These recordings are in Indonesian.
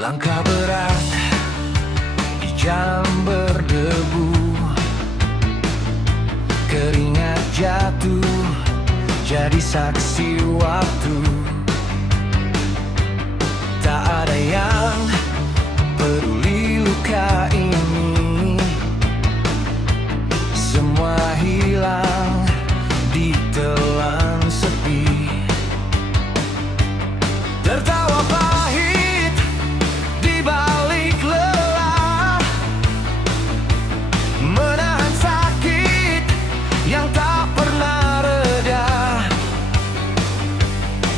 Langkah berat di jalan berdebu, keringat jatuh jadi saksi waktu. Tak ada yang peduli luka ini, semua hilang ditelan sepi. Tertawa pahit di balik lelah, menahan sakit yang tak pernah reda.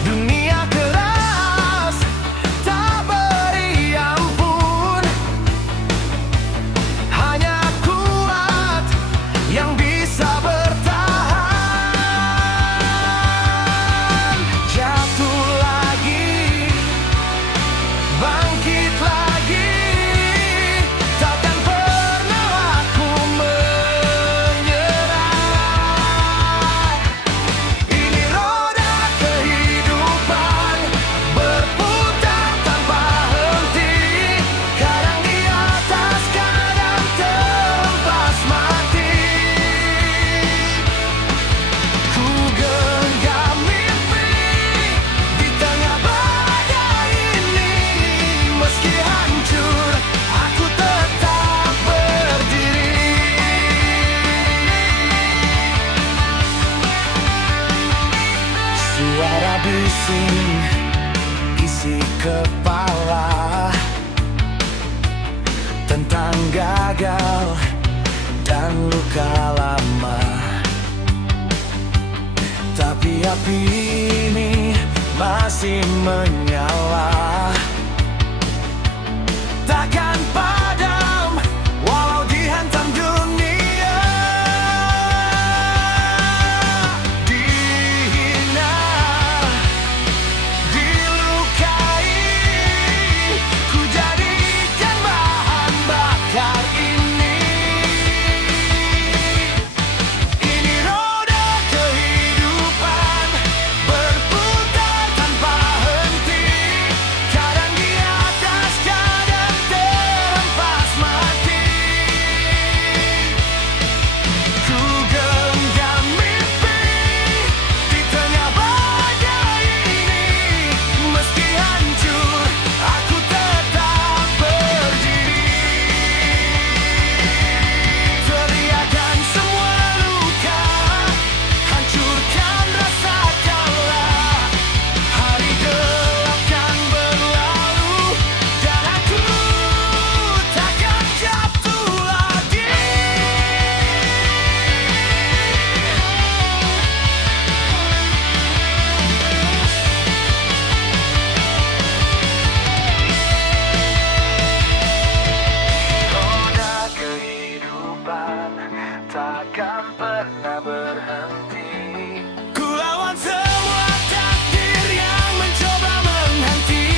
Dunia keras tak beri ampun, hanya kuat yang bisa bertahan. Jatuh lagi, bangkit lagi, takkan pernah aku menyerah. Ini roda kehidupan berputar tanpa henti, kadang di atas, kadang terhempas mati. Ku genggam mimpi di tengah badai ini, meski hancur aku tetap berdiri. Suara bising isi kepala tentang gagal dan luka lama. Tapi api ini masih menyala, takkan padam walau dihantam dunia. Dihina, dilukai, ku jadikan bahan bakar ini. Ini roda kehidupan berputar tanpa henti, kadang di atas, kadang terhempas mati. Ku genggam mimpi di tengah badai ini, meski hancur aku tetap berdiri. Teriakan semua luka, hancurkan rasa kalah. Hari gelap kan berlalu dan aku takkan jatuh lagi. Roda kehidupan takkan pernah berhenti. Ku lawan semua takdir yang mencoba menghenti.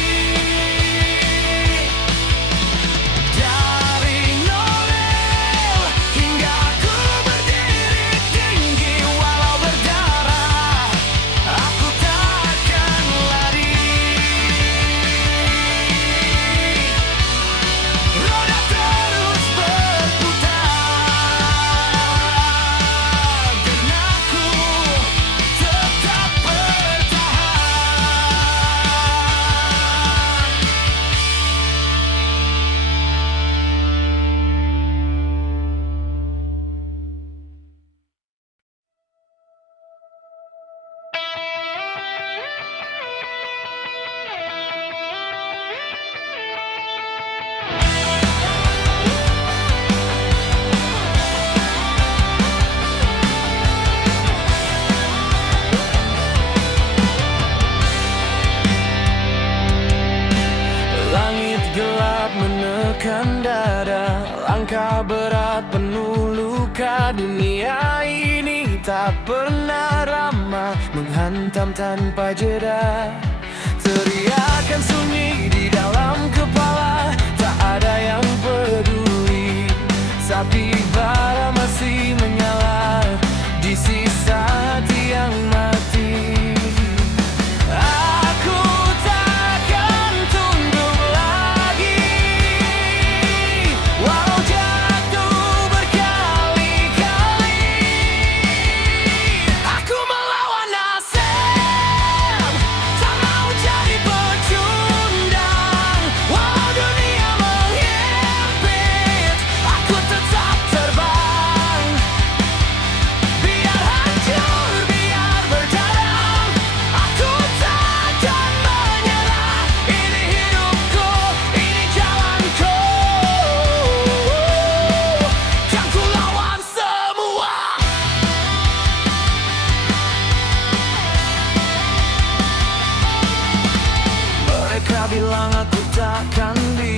Dari nol hingga ku berdiri tinggi, walau berdarah aku takkan lari. Roda terus berputar dan aku tetap langit gelap menekan dada, langkah berat penuh luka. Dunia ini tak pernah ramah, menghantam tanpa jeda. Teriakan sunyi di dalam kepala, tak ada yang peduli. Tapi bara masih menyala di sisa hati yang mati.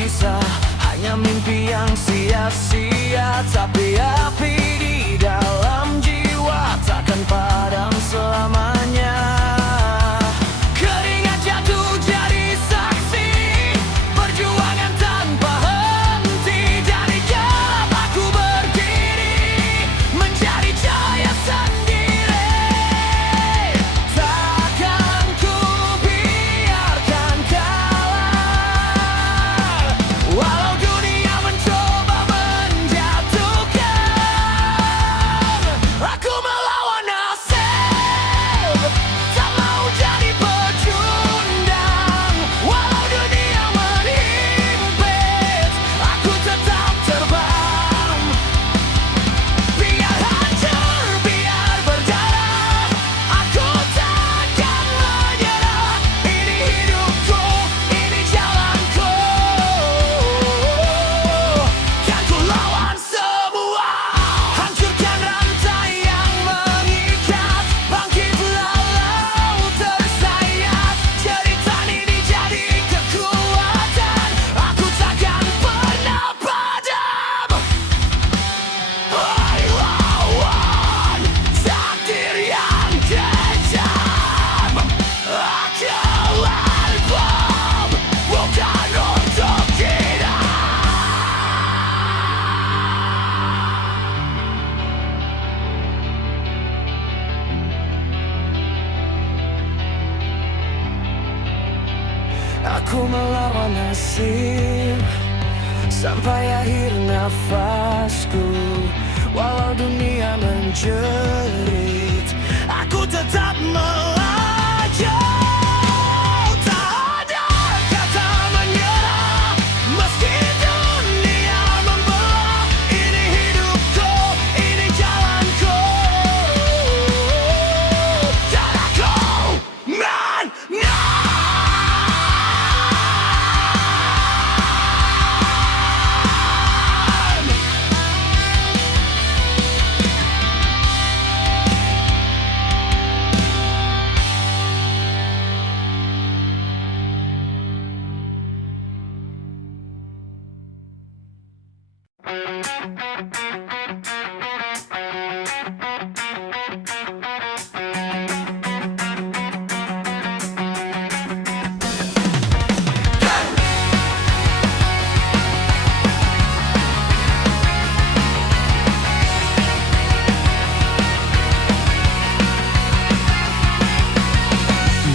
bisa, hanya mimpi yang sia-sia. Tapi api di dalam jiwa takkan padam selamanya. Keringat jatuh jadi saksi perjuangan tanpa henti. Dari gelap aku berdiri menjadi cahaya sendiri. Takkan ku biarkan kalah, walau dunia mencoba menjatuhkan. Aku melawan nasib, tak mau jadi pecundang. Walau dunia menhimpit, aku tetap terbang. Biar hancur, biar berdarah, aku takkan menyerah. Ini hidupku, ini jalanku. Kan ku lawan semua, hancurkan rantai yang mengikat. Bangkitlah laut tersayat, jeritan ini jadi kekuatan. Aku takkan pernah padam. Hai lawan takdir yang kejam, akalan bom bukan untuk kita. Aku melawan nasib sampai akhir nafasku. Walau dunia menjerit, aku tetap melaju. Tak ada kata menyerah, meski dunia membelah. Ini hidupku, ini jalanku. Dan aku menang.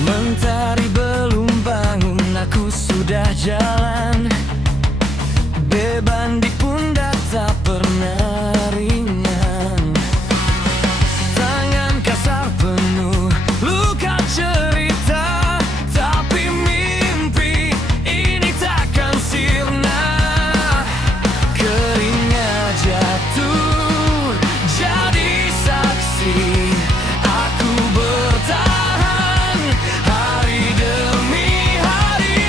Mentari belum bangun, aku sudah jalan. Beban di pundak tak pernah ringan. Tangan kasar penuh luka cerita, tapi mimpi ini takkan sirna. Keringat jatuh jadi saksi, aku bertahan hari demi hari.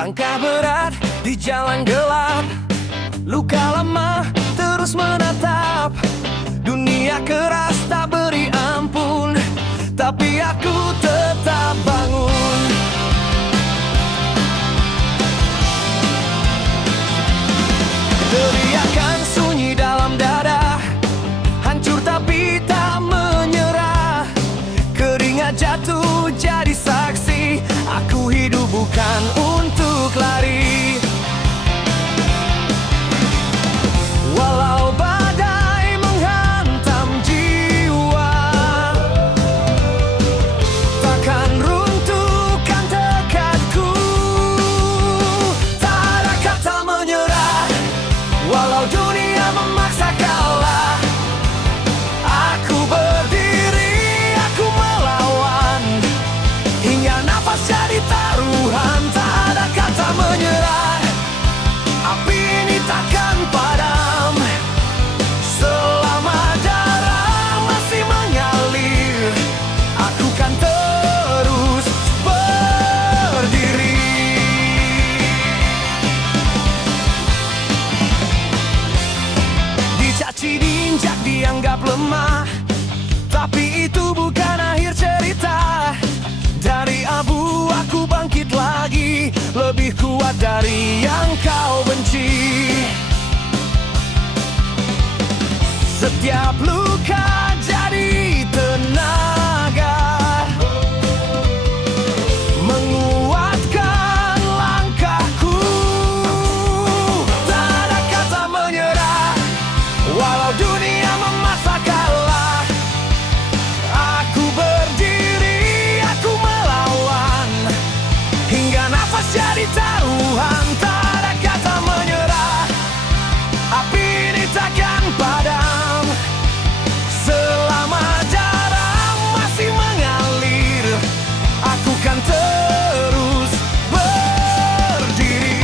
Langkah berat di jalan gelap, luka lama terus menatap. Dunia keras tak beri ampun, tapi aku tetap bangun. Teriakan sunyi dalam dada, hancur tapi tak menyerah. Keringat jatuh jadi saksi, aku hidup bukan untuk lari. Walau badai menghantam jiwa, takkan runtuhkan tekadku. Tak ada kata menyerah, walau dunia memaksa kalah. Aku berdiri, aku melawan, hingga nafas jadi taruhan. Tak ada kata menyerah, api ini takkan padam. Selama darah masih mengalir, aku kan terus berdiri. Dicaci diinjak dianggap lemah, tapi itu bukan akhir cerita. Dari abu aku bangkit lagi, lebih kuat dari yang kau benci. Setiap luka jadi tenaga, menguatkan langkahku. Tak ada kata menyerah, walau dunia memaksa kalah. Aku berdiri, aku melawan, hingga nafas jadi taruhan. Tak ada kata menyerah, api ini takkan padam. Selama darah masih mengalir, aku kan terus berdiri.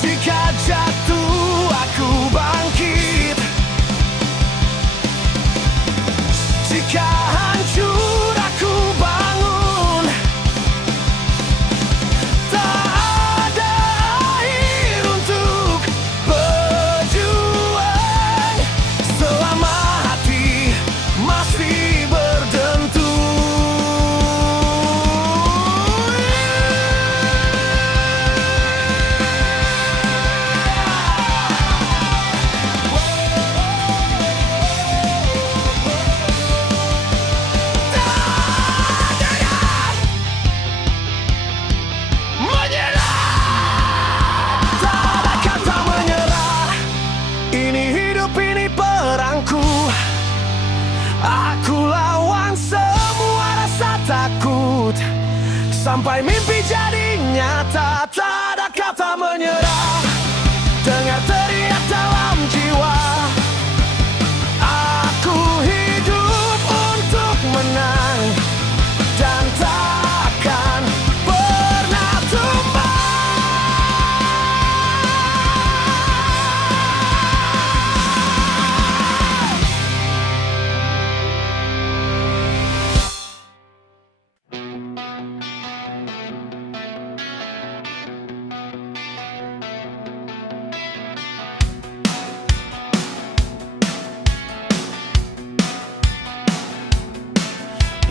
Jika jatuh aku bangkit, jika hancur aku bangun. Tak ada akhir untuk berjuang, selama hati masih berdentum. Tak ada kata menyerah, ini hidup, ini perangku. Aku lawan semua rasa takut, sampai mimpi jadi nyata. Tak ada kata menyerah, dengar teriak dalam jiwa. Aku hidup untuk menang, dan takkan pernah tumbang.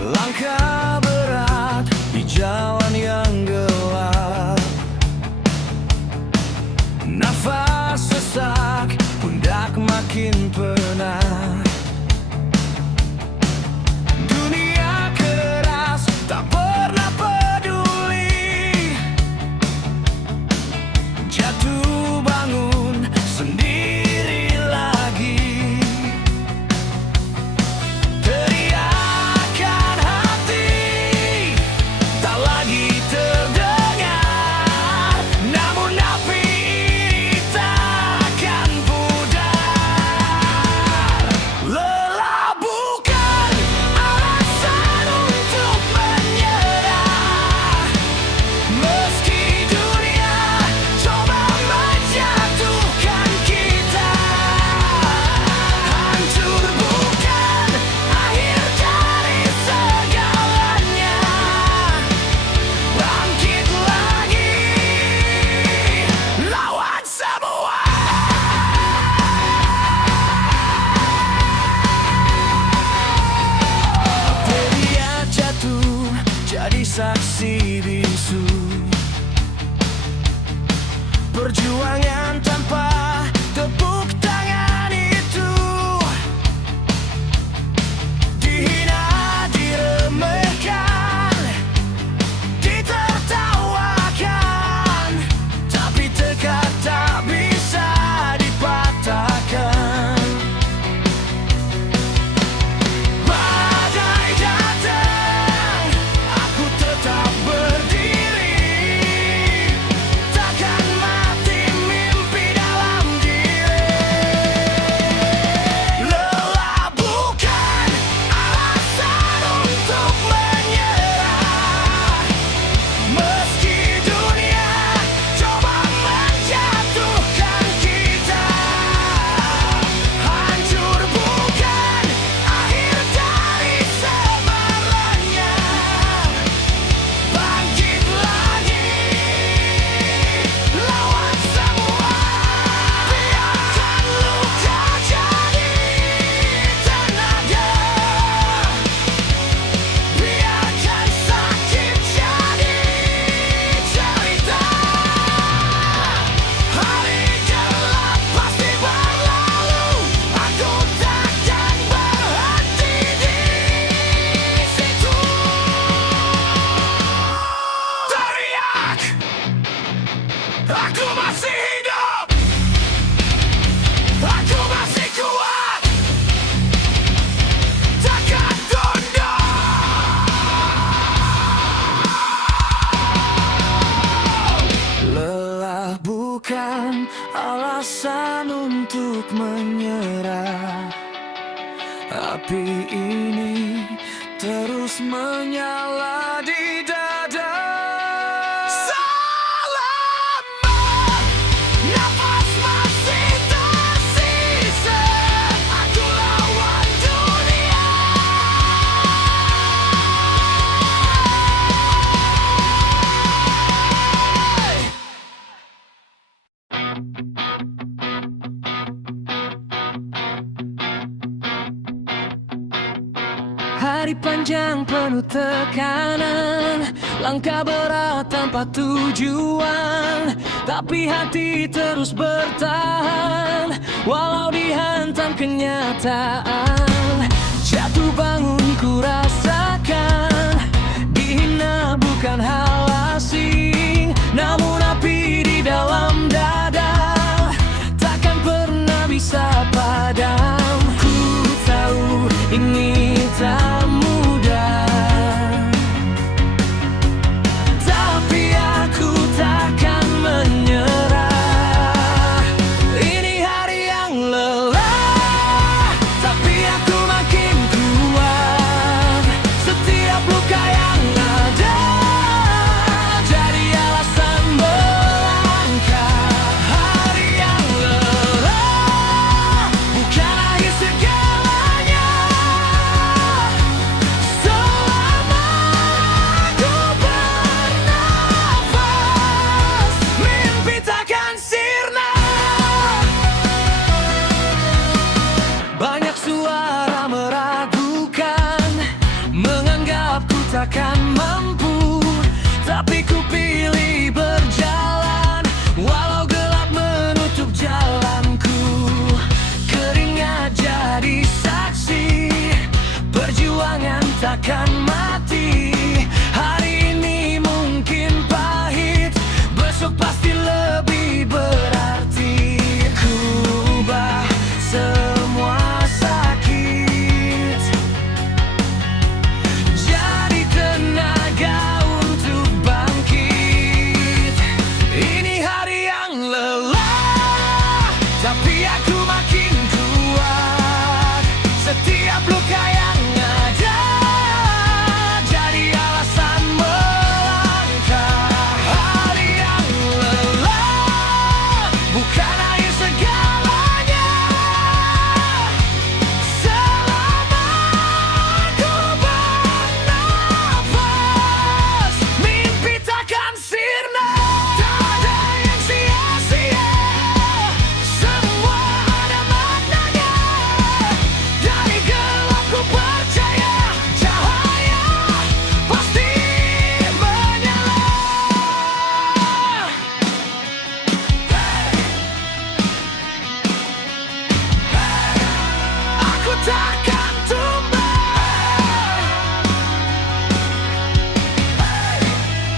Langkah berat di jalan yang gelap, nafas sesak, pundak makin penat. Dunia keras tak pernah peduli, jatuh bangun sendiri lagi. Teriakan hati tak lagi terdengar, namun api ini takkan pudar. masih bisu. Perjuangan tanpa tepuk tangan itu dihina, diremehkan, ditertawakan, tapi tekad tak bisa dipatahkan. Badai datang, aku tetap berdiri, takkan mati mimpi dalam diri. Lelah bukan alasan untuk menyerah, meski dunia coba menjatuhkan kita. Hancur bukan akhir dari semuanya, bangkit lagi, lawan semua. Biarkan luka jadi tenaga, biarkan sakit jadi cerita. Hari gelap pasti berlalu, aku takkan berhenti di situ. Teriak, aku masih hidup, aku masih kuat, takkan tunduk. Lelah bukan alasan untuk menyerah, api ini terus menyala di dada. Selama nafas masih tersisa, aku lawan dunia. Hari panjang penuh tekanan, langkah berat tanpa tujuan, tapi hati terus bertahan walau dihantam kenyataan. Jatuh bangun ku rasakan, dihina bukan hal asing, namun api di dalam dada takkan pernah bisa padam. Ku tahu ini tak mudah, tapi aku takkan menyerah. Ini hari yang lelah, tapi aku makin kuat. Setiap luka yang ada jadi alasan melangkah. Hari yang lelah bukan akhir segalanya, selama aku bernafas, mimpi takkan sirna. Banyak suara meragukan, menganggap ku takkan mampu, tapi ku pilih berjalan walau gelap menutup jalanku. Keringat jadi saksi, perjuangan takkan mati. Hari ini mungkin pahit, besok pasti lebih berarti. Ku ubah semua sakit jadi tenaga untuk bangkit. Ini hari yang lelah, tapi aku makin kuat. Setiap luka yang ada jadi alasan melangkah. Hari yang lelah bukan akhir segalanya, selama aku bernafas, mimpi takkan sirna. Tak ada yang sia-sia, semua ada makna. takkan tumbang.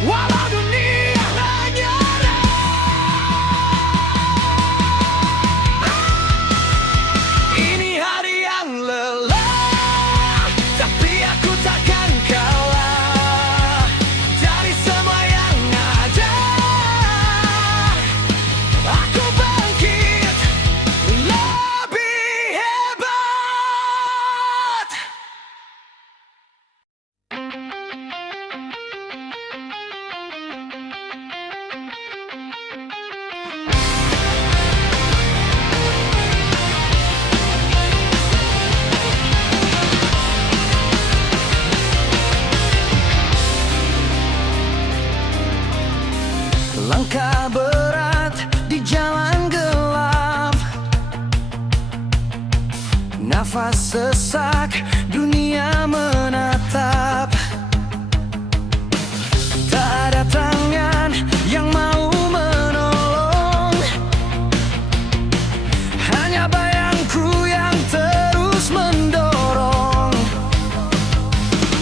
Walau dunia menyerah, ini hari yang lelah, tapi aku takkan kalah. Dari semua yang ada, aku bangkit lebih hebat. Langkah berat di jalan gelap, nafas sesak, dunia menatap. Tak ada tangan yang mau menolong, hanya bayangku yang terus mendorong.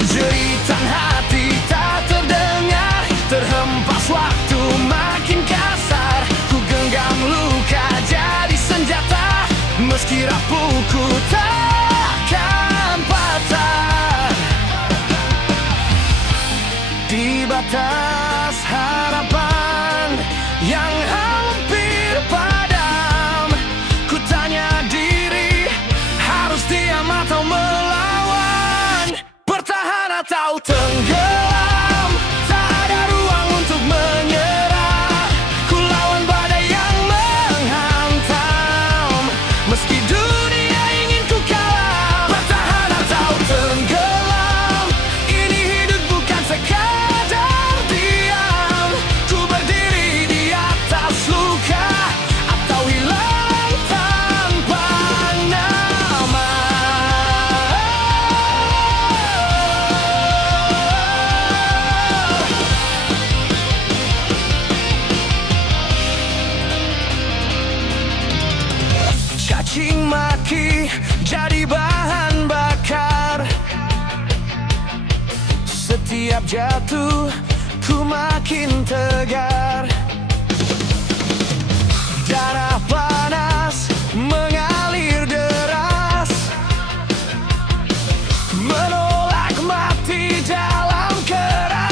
Jeritan hati tak terdengar, terhempas waktu makin kasar. Ku genggam luka jadi senjata, meski rapuhku takkan patah. Di batas harapan yang hampir padam, ku tanya diri, harus diam atau melawan? Bertahan atau tenggelam? Tak ada ruang untuk menyerah. Ku lawan badai yang menghantam, meski dunia ingin ku kalah. Bertahan atau tenggelam? Ini hidup bukan sekadar diam. Ku berdiri di atas luka, atau hilang tanpa nama. Cacing maki jadi bahan bakar, setiap jatuh ku makin tegar. Darah panas mengalir deras, menolak mati dalam keras.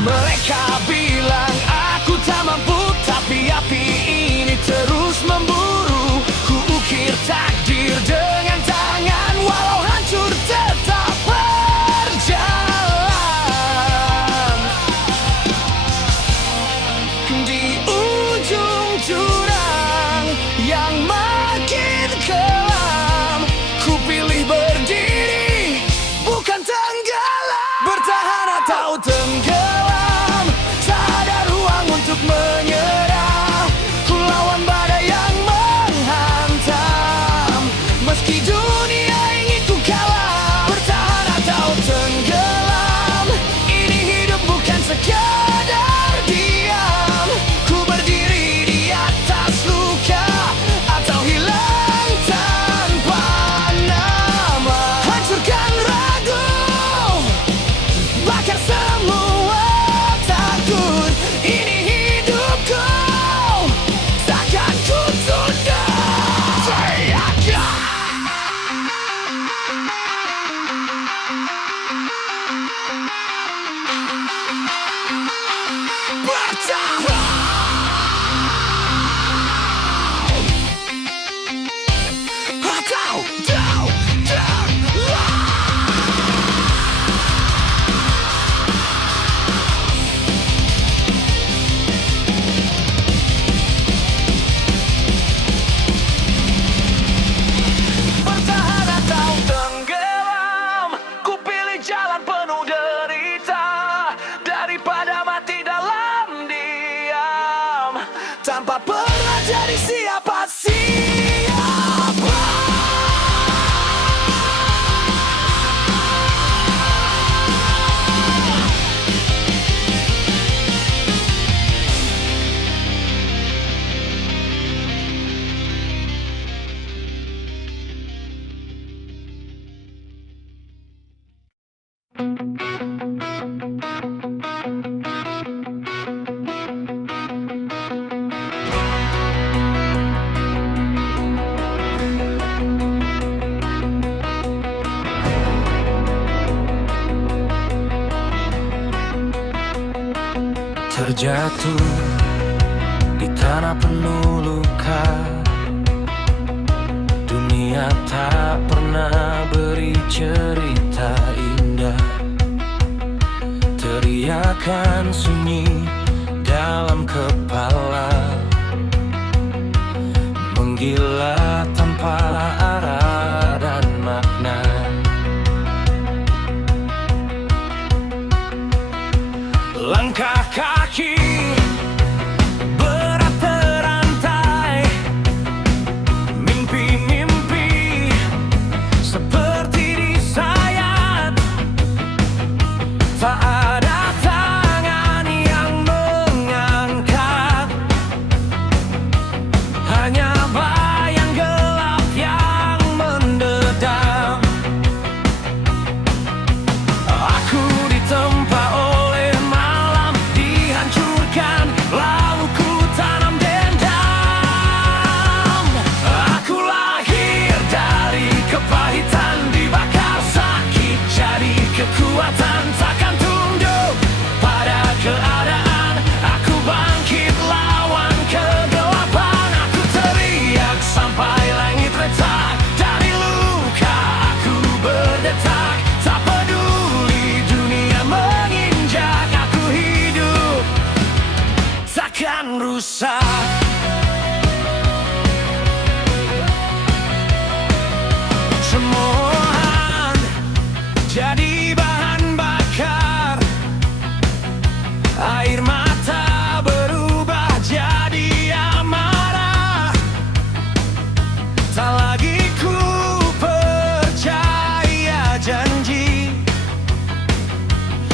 Mereka bilang aku tak mampu, tapi api ini terus memburu. Ku ukir takdir dengan tangan, walau hancur tetap berjalan. Di ujung jurang yang makin kelam, ku pilih berdiri, bukan tenggelam. Bertahan atau tenggelam? Tak ada ruang untuk menyerah. Ku lawan badai yang menghantam, meski dunia ingin ku kalah. Bertahan atau tenggelam? Ini hidup bukan sekadar diam. Ku berdiri di atas luka, atau hilang tanpa nama. Hancurkan ragu, bakar semua takut. Ini hidupku, takkan ku tunda. Bertahan atau tenggelam? Ku pilih jalan penuh derita, daripada mati dalam diam, tanpa pernah jadi siapa-siapa. Jatuh di tanah penuh luka, dunia tak pernah beri cerita indah. Teriakan sunyi dalam kepala, menggila tanpa arah dan makna. Langkah kaki berat terantai, mimpi-mimpi seperti disayat. Tak ada tangan yang mengangkat, hanya bayang gelap yang mendedam. Aku ditempa oleh malam, dihancurkan, lalu ku tanam dendam. Aku lahir dari kepahitan, dibakar sakit jadi kekuatan. Takkan tunduk pada keadaan, aku bangkit lawan kegelapan. Aku teriak sampai langit retak, dari luka aku berdetak. Tak peduli dunia menginjak, aku hidup takkan rusak. Cemoohan jadi bahan bakar, air mata berubah jadi amarah. Tak lagi ku percaya janji,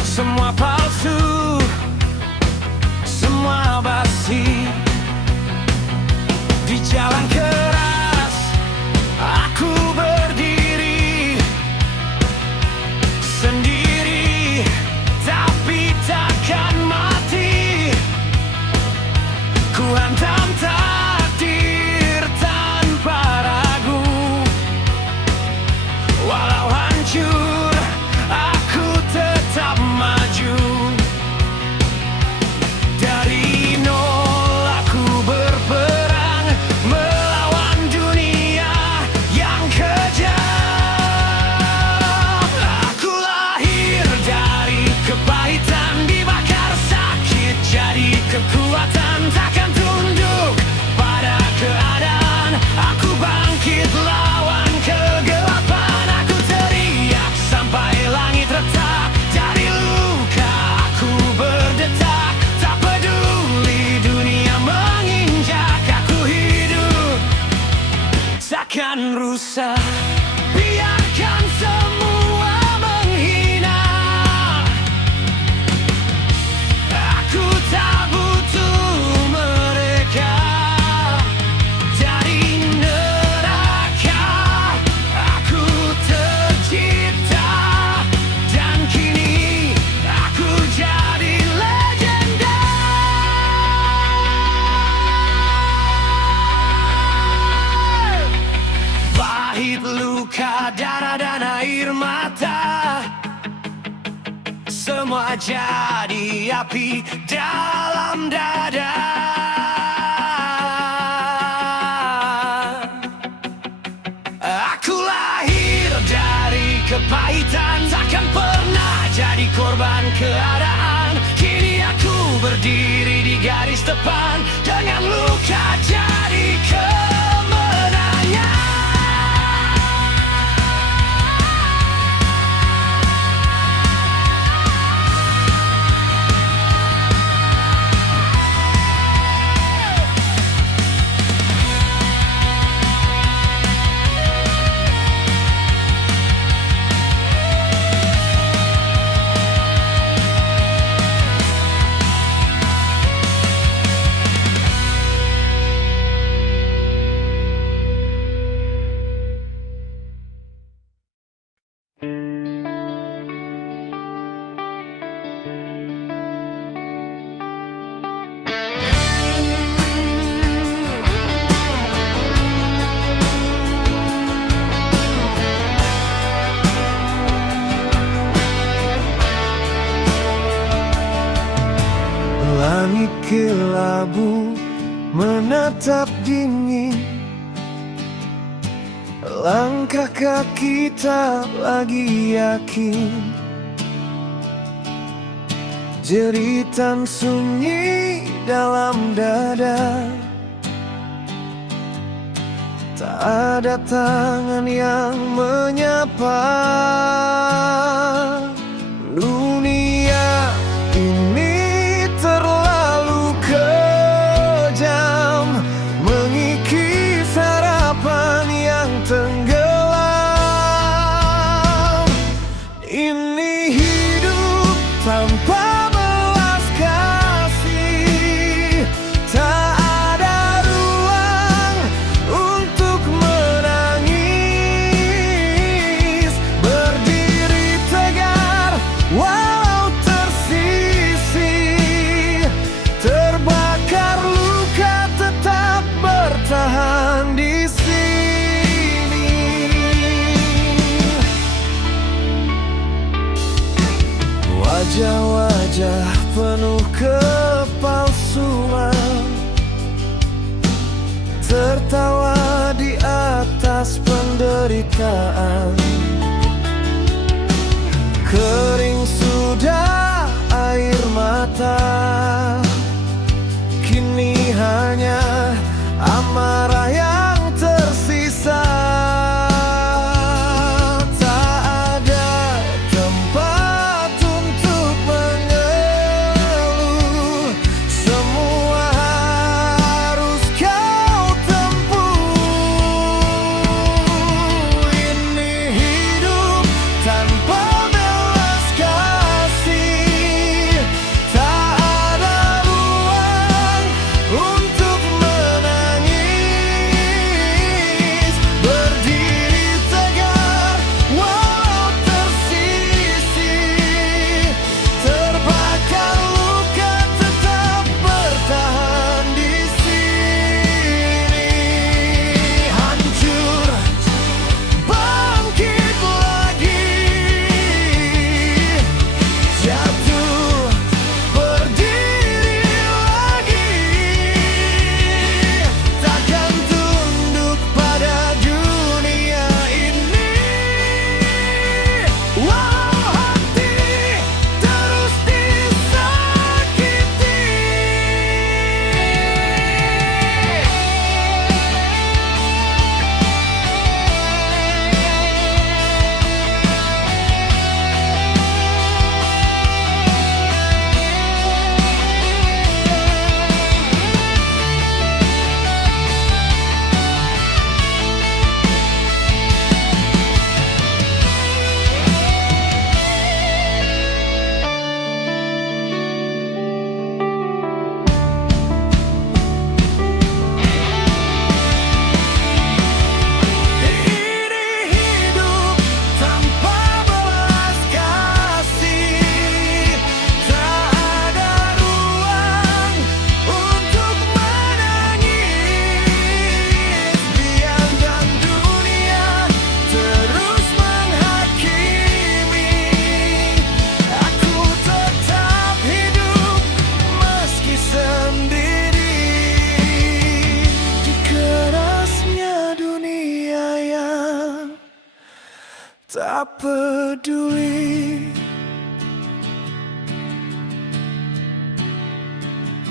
semua palsu, semua basi. Di jalan keras aku berdiri sendiri, tapi takkan mati. Ku hantam takdir tanpa ragu, walau hancur aku tetap maju. Dari nol aku berperang melawan dunia yang kejam. Aku lahir dari kepahitan, dibakar sakit jadi kekuatan. Takkan tunduk pada keadaan, aku bangkit lawan kegelapan. Aku teriak sampai langit retak, dari luka aku berdetak. Tak peduli dunia menginjak, aku hidup takkan rusak. Biarkan semua menghina, aku tak butuh mereka. Dari neraka aku tercipta, dan kini aku jadi legenda. Pahit luka, darah dan air mata, semua jadi api dalam dada. Aku lahir dari kepahitan, takkan pernah jadi korban keadaan. Kini aku berdiri di garis depan, dengan luka jadi kemenangan. tetap dingin, langkah kaki tak lagi yakin, jeritan sunyi dalam dada. Tak ada tangan yang menyapa. Dunia ini terlalu kejam, mengikis harapan yang tenggelam. Ini hidup tanpa belas kasih, tak ada ruang untuk menangis. Berdiri tegar walau tersisih, terbakar luka tetap bertahan di sini. Wajah-wajah penuh kepalsuan, tertawa di atas penderitaan. Kering sudah air mata, kini hanya amarah yang tersisa. Tak ada tempat untuk mengeluh, semua harus kau tempuh. Ini hidup tanpa belas kasih, tak ada ruang untuk menangis. Berdiri tegar walau tersisih, terbakar luka tetap bertahan di sini. Hancur bangkit lagi, jatuh berdiri lagi. Takkan tunduk pada dunia ini, walau hati terus disakiti. Ini hidup tanpa belas kasih, tak ada ruang untuk menangis. Biarkan dunia terus menghakimi, aku tetap hidup meski sendiri. Di kerasnya dunia yang tak peduli,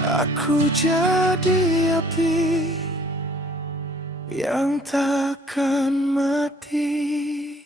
aku jadi api yang takkan mati.